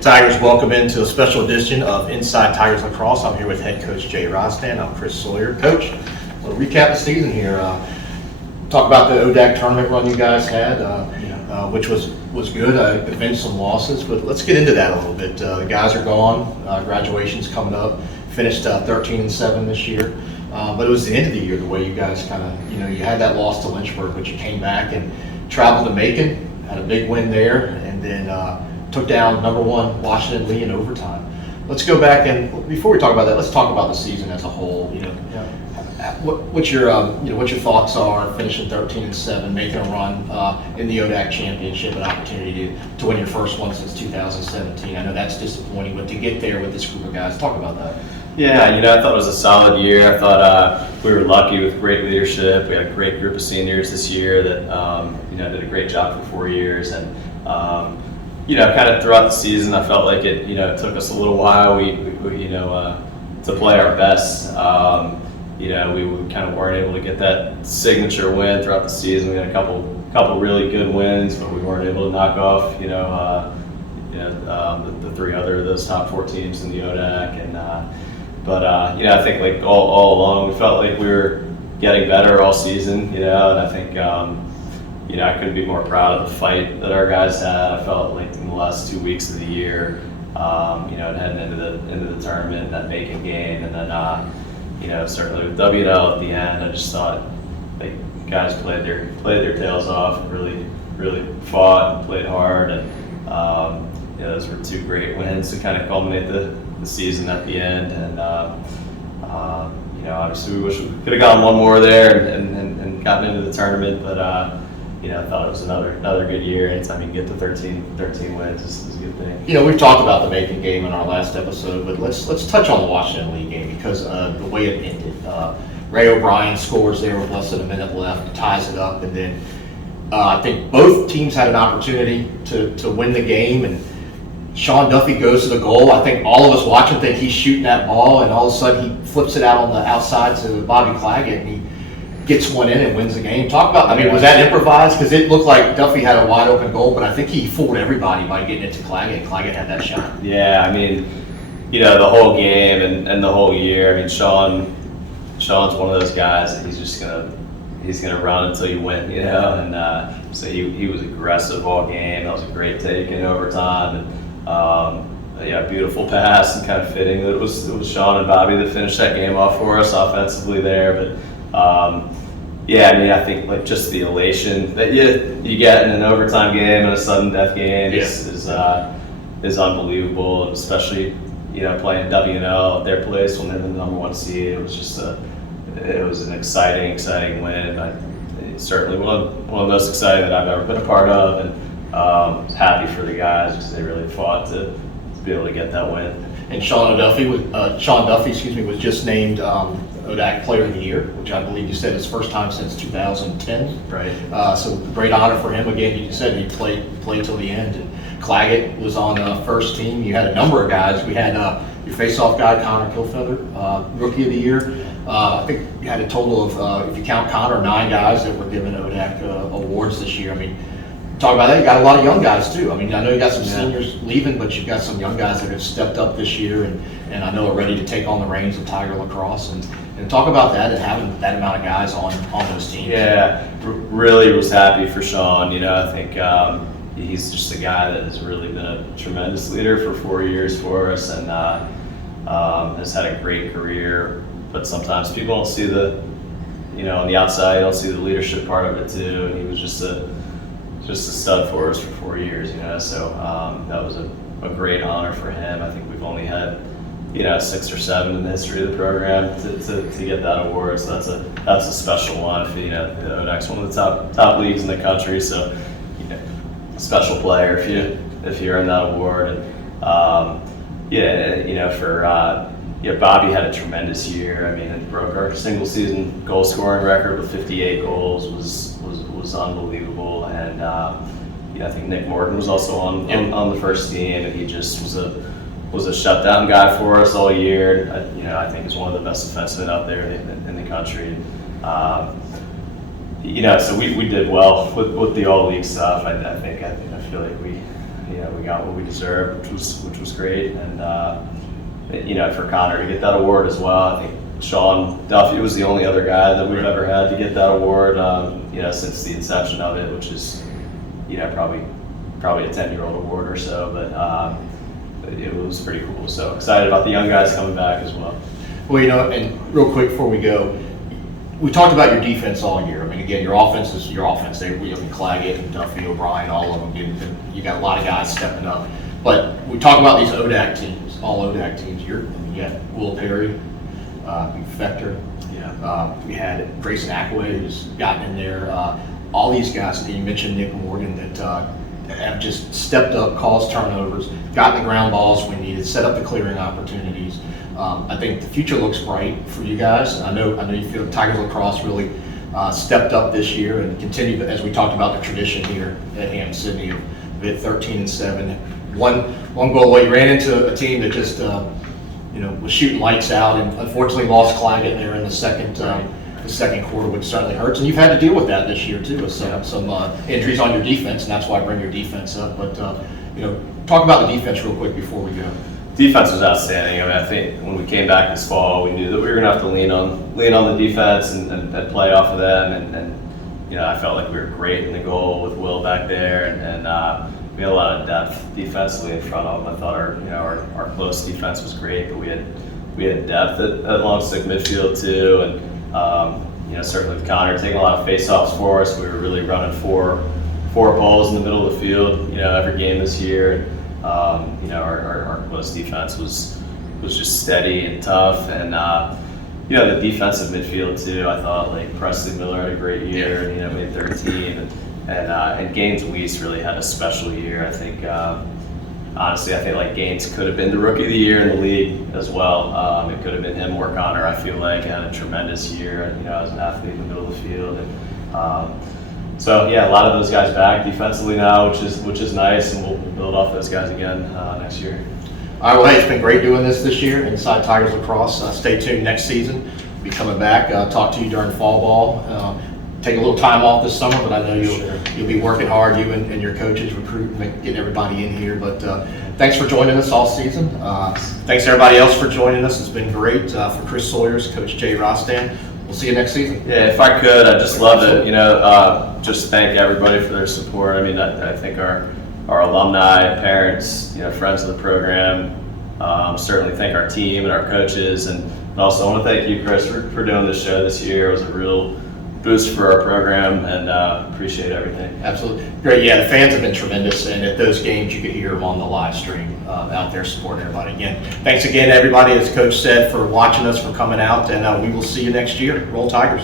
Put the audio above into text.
Tigers, welcome into a special edition of Inside Tigers Lacrosse. I'm here with head coach Jay Rostan. I'm Chris Sawyer. Coach, we'll recap the season here. Talk about the ODAC tournament run you guys had, which was good. Avenged some losses, but let's get into that a little bit. The guys are gone. Graduation's coming up. Finished 13-7 this year. But it was the end of the year, the way you guys kind of, you had that loss to Lynchburg, but you came back and traveled to Macon, had a big win there, and then took down #1 Washington Lee in overtime. Let's go back and before we talk about that, let's talk about the season as a whole. What your thoughts are finishing 13-7, making a run in the ODAC Championship, an opportunity to win your first one since 2017. I know that's disappointing, but to get there with this group of guys, talk about that. Yeah, I thought it was a solid year. I thought we were lucky with great leadership. We had a great group of seniors this year that did a great job for 4 years, and kind of throughout the season, I felt like it took us a little while to play our best. We kind of weren't able to get that signature win throughout the season. We had a couple really good wins, but we weren't able to knock off the three other of those top 4 teams in the ODAC. And I think like all along we felt like we were getting better all season. And I think I couldn't be more proud of the fight that our guys had. I felt like in the last 2 weeks of the year, heading into the tournament, that Macon game, and then certainly with WNL at the end, I just thought like guys played their tails off, really fought and played hard, and those were 2 great wins to kind of culminate the season at the end. And obviously we wish we could have gotten one more there and gotten into the tournament, but I thought it was another good year. Anytime you can get to 13 wins is a good thing. We've talked about the Macon game in our last episode, but let's touch on the Washington Lee game because the way it ended. Ray O'Brien scores there with less than a minute left, ties it up, and then I think both teams had an opportunity to win the game, and Sean Duffy goes to the goal. I think all of us watching think he's shooting that ball, and all of a sudden he flips it out on the outside to Bobby Claggett, and he gets one in and wins the game. Talk about, was that improvised? Because it looked like Duffy had a wide open goal, but I think he fooled everybody by getting it to Claggett, and Claggett had that shot. Yeah, the whole game and the whole year, Sean's one of those guys that he's gonna run until you win, and so he was aggressive all game. That was a great take in overtime, and beautiful pass and kind of fitting. It was Sean and Bobby that finished that game off for us offensively there, but I think like just the elation that you get in an overtime game and a sudden death game is unbelievable, especially playing WNL at their place when they're the #1 seed. It was just it was an exciting win. Certainly one of the most exciting that I've ever been a part of, and was happy for the guys because they really fought to be able to get that win. And Sean Duffy was just named ODAC Player of the Year, which I believe you said is first time since 2010. Right. So great honor for him. Again, you said he played till the end. And Claggett was on the first team. You had a number of guys. We had your face-off guy, Connor Kilfeather, Rookie of the Year. I think you had a total of, if you count Connor, 9 guys that were given ODAC awards this year. Talk about that. You got a lot of young guys too. I know you got some seniors leaving, but you've got some young guys that have stepped up this year and I know are ready to take on the reins of Tiger Lacrosse. And talk about that and having that amount of guys on those teams. Yeah, really was happy for Sean. I think he's just a guy that has really been a tremendous leader for 4 years for us, and has had a great career. But sometimes people don't see on the outside, you don't see the leadership part of it too. And he was just a stud for us for 4 years, So that was a great honor for him. I think we've only had 6 or 7 in the history of the program to get that award. So that's a special one. The ODAC's one of the top leagues in the country. So a special player if you earn that award. And Bobby had a tremendous year. It broke our single season goal scoring record with 58 goals. Was unbelievable, and I think Nick Morton was also on the first team, and he just was a shutdown guy for us all year. I think he's one of the best defensemen out there in the country. So we did well with the all league stuff. I feel like we we got what we deserved, which was great. And for Connor to get that award as well, I think Sean Duffy was the only other guy that we've ever had to get that award, since the inception of it, which is, probably a 10-year-old award or so, but it was pretty cool. So excited about the young guys coming back as well. Well, and real quick before we go, we talked about your defense all year. I mean, again, your offense is your offense. Claggett and Duffy, O'Brien, all of them. You got a lot of guys stepping up. But we talk about these ODAC teams, all ODAC teams. You got Will Perry, Fector. Yeah. We had Grayson Ackway, who's gotten in there. All these guys, you mentioned Nick Morgan, that have just stepped up, caused turnovers, gotten the ground balls we needed, set up the clearing opportunities. I think the future looks bright for you guys. I know you feel Tigers Lacrosse really stepped up this year and continued, as we talked about, the tradition here at Hampden-Sydney of 13-7. One goal away. You ran into a team that just was shooting lights out, and unfortunately lost Claggett there in the second quarter, which certainly hurts. And you've had to deal with that this year too, with some injuries on your defense, and that's why I bring your defense up. But talk about the defense real quick before we go. Defense was outstanding. I mean, I think when we came back this fall, we knew that we were going to have to lean on the defense and play off of them. And I felt like we were great in the goal with Will back there, and we had a lot of depth defensively in front of them. I thought our close defense was great, but we had depth at long stick midfield too, and certainly with Connor taking a lot of face-offs for us. We were really running four balls in the middle of the field, every game this year. Our close defense was just steady and tough, and the defensive midfield too. I thought like Presley Miller had a great year, and made 13, and Gaines Weiss really had a special year. I think honestly, I think like Gaines could have been the rookie of the year in the league as well. It could have been him or Connor. I feel like had a tremendous year, as an athlete in the middle of the field, and so yeah, a lot of those guys back defensively now, which is nice, and we'll build off those guys again next year. All right, well, hey, it's been great doing this year inside Tigers Lacrosse. Stay tuned next season. We'll be coming back, talk to you during fall ball. Take a little time off this summer, but I know you'll be working hard, you and your coaches, recruiting, getting everybody in here. But thanks for joining us all season. Thanks everybody else for joining us. It's been great. For Chris Sawyers, Coach Jay Rostan. We'll see you next season. Yeah, if I could, I'd just love it. Just thank everybody for their support. I mean, I think our alumni, parents, friends of the program. Certainly thank our team and our coaches, and also I want to thank you, Chris, for doing this show this year. It was a real boost for our program, and appreciate everything. Absolutely. Great. Yeah, the fans have been tremendous, and at those games you could hear them on the live stream out there supporting everybody. Again, thanks again everybody, as Coach said, for watching us, for coming out, and we will see you next year. Roll Tigers.